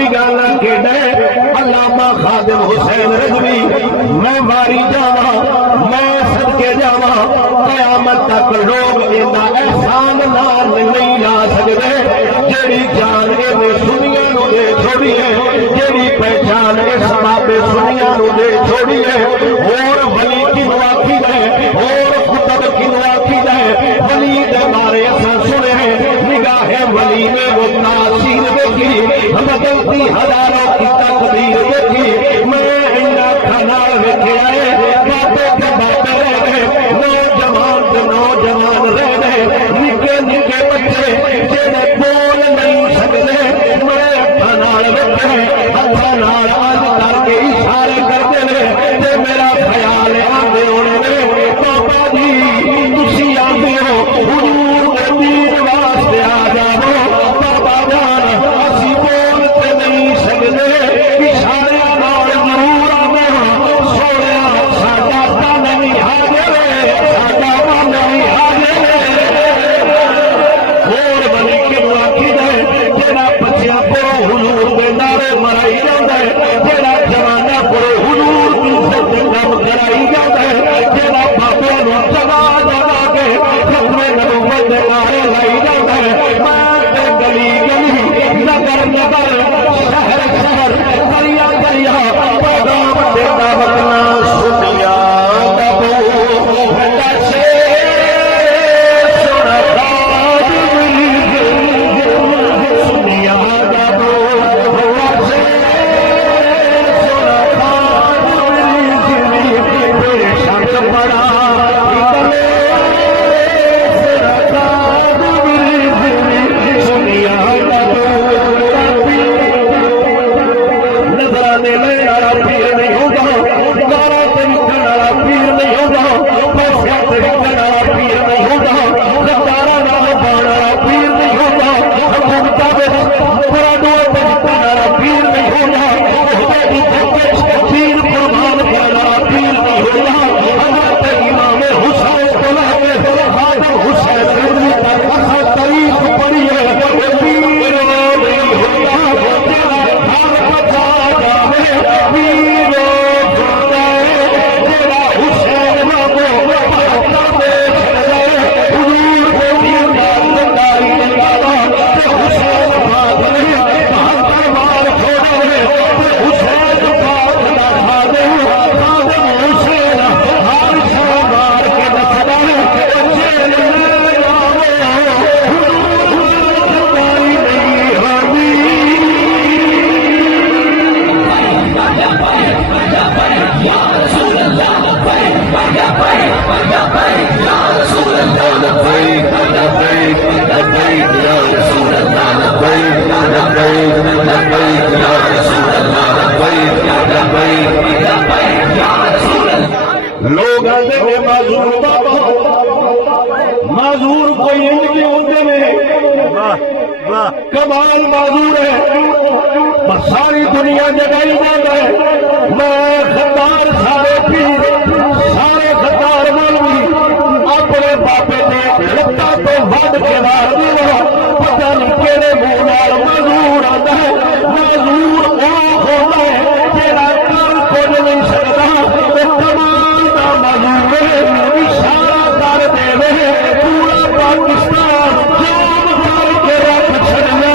भी गाना केड़ा अल्लामा खादिम हुसैन रज़वी मैं वारी जावा मैं सदके जावा कयामत तक लोग इहदा एहसान नाल नहीं ला सकदे जेड़ी जान इहने सुनिया नूं दे छोड़ी है जेड़ी पहचान इस बाबे सुनिया नूं दे छोड़ी है और वली किनू आखीदा है और कुतब किनू आखीदा है वली दे बारे असां सुने निगाहे वली ने वो तासीर देखी बदलती हजारों की तकदीर देखी मैं इन्ना खाना वेख्या है बाबे के बाबे रह गए नौजवान के नौजवान रह गए निके निके बच्चे जेड़े बोल नहीं सकते मैं खाना वेखे हथा नाल अज करके इशारे करते ने ते मेरा ख्याल आंदे होने ने बाबा जी तुसी आंदे हो हुजूर दे दीन वास्ते आ जाओ बाबा जान असी बोल ते नहीं सकते इशारे नाल जरूर आना सोनिया साडा ता नहीं हाजिर साडा ता नहीं हाजिर और बनी किनू आखीदा है जेड़ा बच्चियां को हुजूर दे नारे मराई जांदा है जेड़ा जवाना को हुजूर दी इज्जत गम कराई जांदा है जेड़ा बाबे नूं जगा जगा के खत्मे नबूवत दे नारे लाई जांदा है मैं गली गली नगर नगर शहर शहर गलियां गलियां पैगाम देता वतना सुनिया दबो दसे सुना सुनिया दबो दसे सुना शक बड़ा सुनिया नजराने लेने वाला पीर नहीं होगा गारा से निकलने वाला पीर नहीं होगा पैसा से निकलने वाला पीर नहीं होगा रफ्तारा नाम पाने वाला पीर नहीं होगा भूमिका में पूरा डोर पे निकलने वाला पीर नहीं होगा पीर कुर्बान करने वाला पीर नहीं होगा हजरत इमाम हुसैन को लाके खादिम हुसैन रज़वी तक असा तारीफ पढ़ी है पीर नहीं होगा हर बचा जावे पीर होता है जेड़ा हुसैन बाबो पत्ता पे चले हुजूर को दीन लड़ाई लगा ते हुसैन बाप ने बहादुर मार छोड़े हुसैन बाप दा खादिम हुसैन हर शहर के दसदा जेल में जावे हुजूर लड़ाई नहीं हावी लोग आते ने माजूर बाबा माजूर कोई इंज के होते ने कमाल माजूर है पर सारी दुनिया जगाई जाता है मैं खतार सारे पीर सारे खतार मौलवी अपने बापे ने लत्ता तो वध के मार दिया पता नहीं केड़े मुंह नाल माजूर आता है माजूर वो होता है जेड़ा कर कुछ नहीं सकता तो कमाल का माजूर है इशारा कर देवे पूरा पाकिस्तान जाम करके रख छड़े